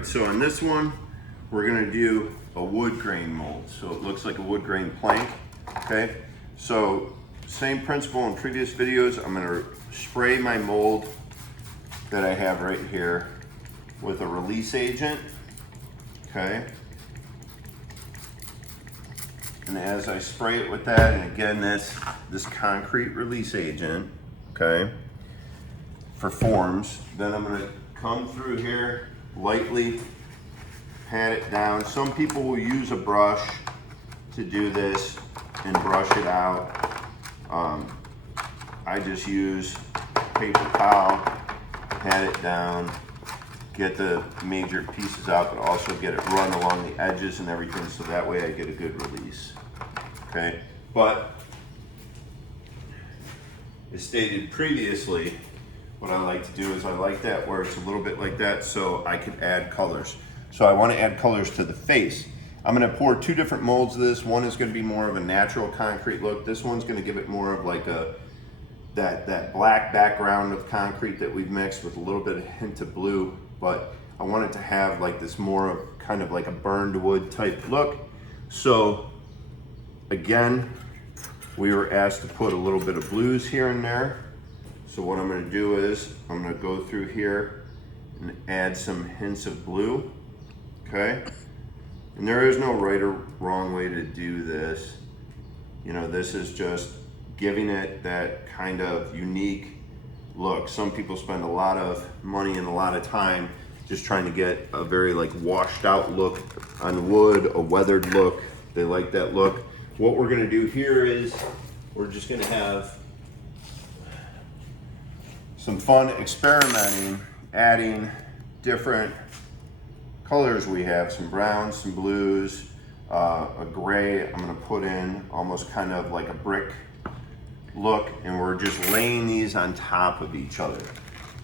right, so on this one, we're gonna do a wood grain mold. So it looks like a wood grain plank, okay? So same principle in previous videos. I'm gonna spray my mold that I have right here with a release agent, okay? And as I spray it with that, and again, that's this concrete release agent, okay, for forms, then I'm gonna come through here, lightly pat it down. Some people will use a brush to do this and brush it out. I just use paper towel, pat it down, get the major pieces out, but also get it run along the edges and everything, so that way I get a good release. Okay, but as stated previously, what I like to do is I like that where it's a little bit like that so I can add colors. So I want to add colors to the face. I'm going to pour two different molds of this. One is going to be more of a natural concrete look. This one's going to give it more of like that black background of concrete that we've mixed with a little bit of hint of blue, but I want it to have like this more of kind of like a burned wood type look. So again, we were asked to put a little bit of blues here and there. So what I'm going to do is I'm going to go through here and add some hints of blue, okay? And there is no right or wrong way to do this. You know, this is just giving it that kind of unique look. Some people spend a lot of money and a lot of time just trying to get a very like washed out look on wood, a weathered look. They like that look. What we're gonna do here is we're just gonna have some fun experimenting, adding different colors. We have some browns, some blues, a gray. I'm gonna put in almost kind of like a brick look, and we're just laying these on top of each other,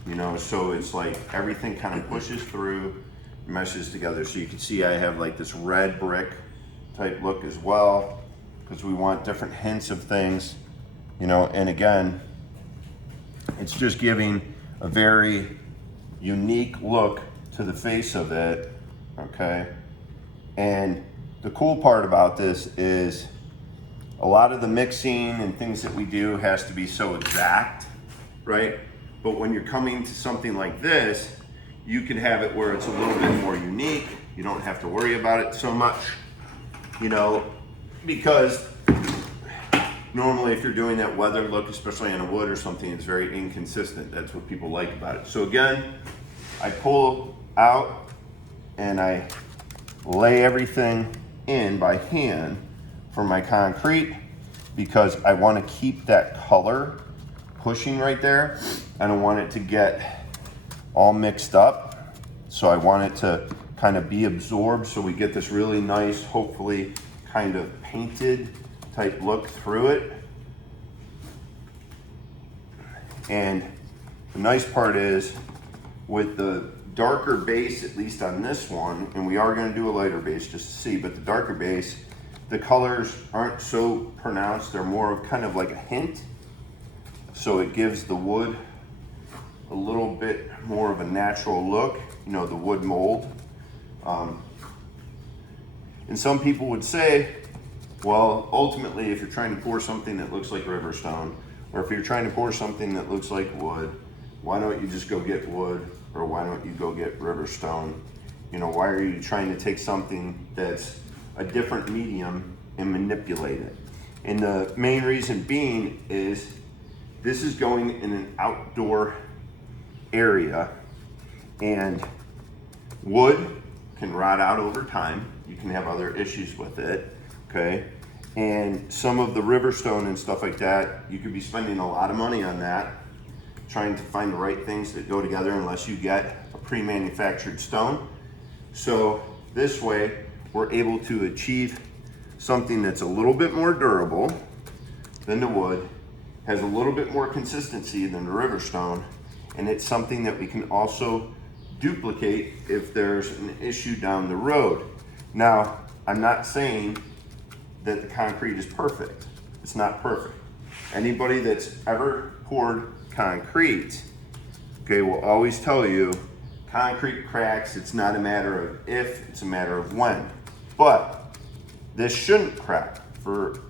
you know, so it's like everything kind of pushes through, meshes together. So you can see I have like this red brick type look as well, because we want different hints of things, you know, and again, it's just giving a very unique look to the face of it, okay? And the cool part about this is a lot of the mixing and things that we do has to be so exact, right? But when you're coming to something like this, you can have it where it's a little bit more unique. You don't have to worry about it so much, you know, because normally if you're doing that weathered look, especially on a wood or something, it's very inconsistent. That's what people like about it. So again, I pull out and I lay everything in by hand for my concrete, because I want to keep that color pushing right there. I don't want it to get all mixed up. So I want it to kind of be absorbed, so we get this really nice, hopefully kind of painted type look through it. And the nice part is with the darker base, at least on this one, and we are going to do a lighter base just to see, but the darker base, the colors aren't so pronounced. They're more of kind of like a hint. So it gives the wood a little bit more of a natural look, you know, the wood mold. And some people would say, well, ultimately, if you're trying to pour something that looks like Riverstone, or if you're trying to pour something that looks like wood, why don't you just go get wood, or why don't you go get Riverstone? You know, why are you trying to take something that's a different medium and manipulate it? And the main reason being is this is going in an outdoor area, and wood can rot out over time. You can have other issues with it, okay? And some of the Riverstone and stuff like that, you could be spending a lot of money on that, trying to find the right things that go together unless you get a pre-manufactured stone. So this way, we're able to achieve something that's a little bit more durable than the wood, has a little bit more consistency than the Riverstone, and it's something that we can also duplicate if there's an issue down the road. Now, I'm not saying that the concrete is perfect. It's not perfect. Anybody that's ever poured concrete, okay, will always tell you concrete cracks. It's not a matter of if, it's a matter of when. But this shouldn't crack for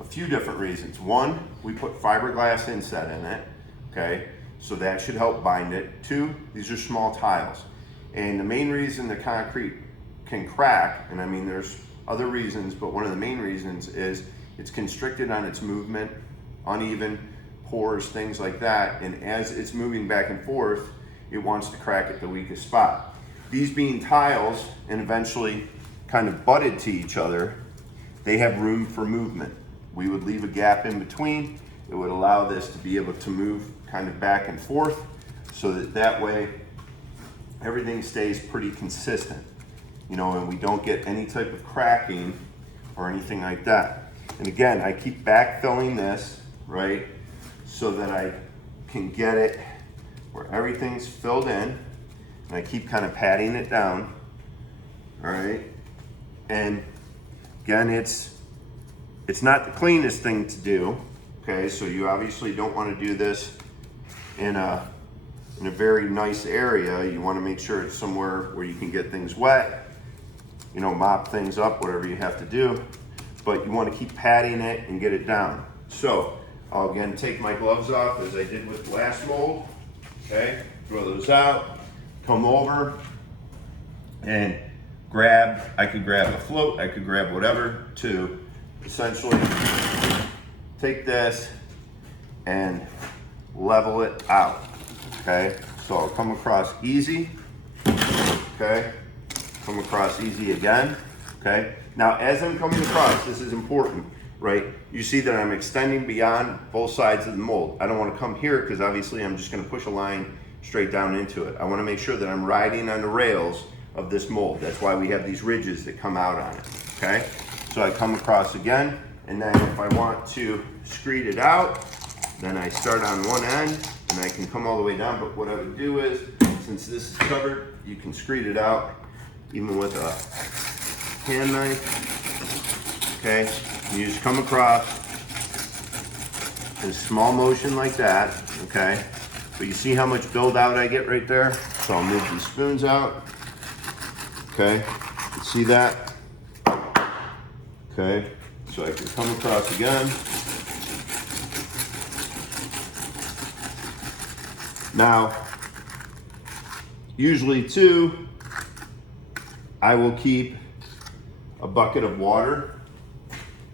a few different reasons. One, we put fiberglass inset in it, okay? So that should help bind it. Two, these are small tiles. And the main reason the concrete can crack, and I mean there's other reasons, but one of the main reasons is it's constricted on its movement, uneven pores, things like that. And as it's moving back and forth, it wants to crack at the weakest spot. These being tiles and eventually kind of butted to each other, they have room for movement. We would leave a gap in between. It would allow this to be able to move kind of back and forth so that way everything stays pretty consistent, you know, and we don't get any type of cracking or anything like that. And again, I keep backfilling this, right, so that I can get it where everything's filled in, and I keep kind of patting it down, all right? And again, it's not the cleanest thing to do, okay? So you obviously don't want to do this in a very nice area. You want to make sure it's somewhere where you can get things wet, you know, mop things up, whatever you have to do, but you want to keep patting it and get it down. So I'll again take my gloves off as I did with the last mold, okay? Throw those out, come over and grab, I could grab a float, I could grab whatever to essentially take this and level it out, okay? So I'll come across easy, okay? Come across easy again, okay? Now, as I'm coming across, this is important, right? You see that I'm extending beyond both sides of the mold. I don't want to come here because obviously I'm just going to push a line straight down into it. I want to make sure that I'm riding on the rails of this mold. That's why we have these ridges that come out on it, okay? So I come across again, and then if I want to screed it out, then I start on one end and I can come all the way down. But what I would do is, since this is covered, you can screed it out even with a hand knife, okay? You just come across in small motion like that, okay? But you see how much build out I get right there? So I'll move these spoons out, okay? You see that? Okay, so I can come across again. Now, usually too, I will keep a bucket of water,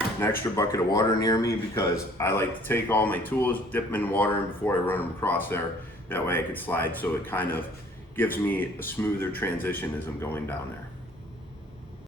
an extra bucket of water near me, because I like to take all my tools, dip them in water before I run them across there. That way I can slide, so it kind of gives me a smoother transition as I'm going down there.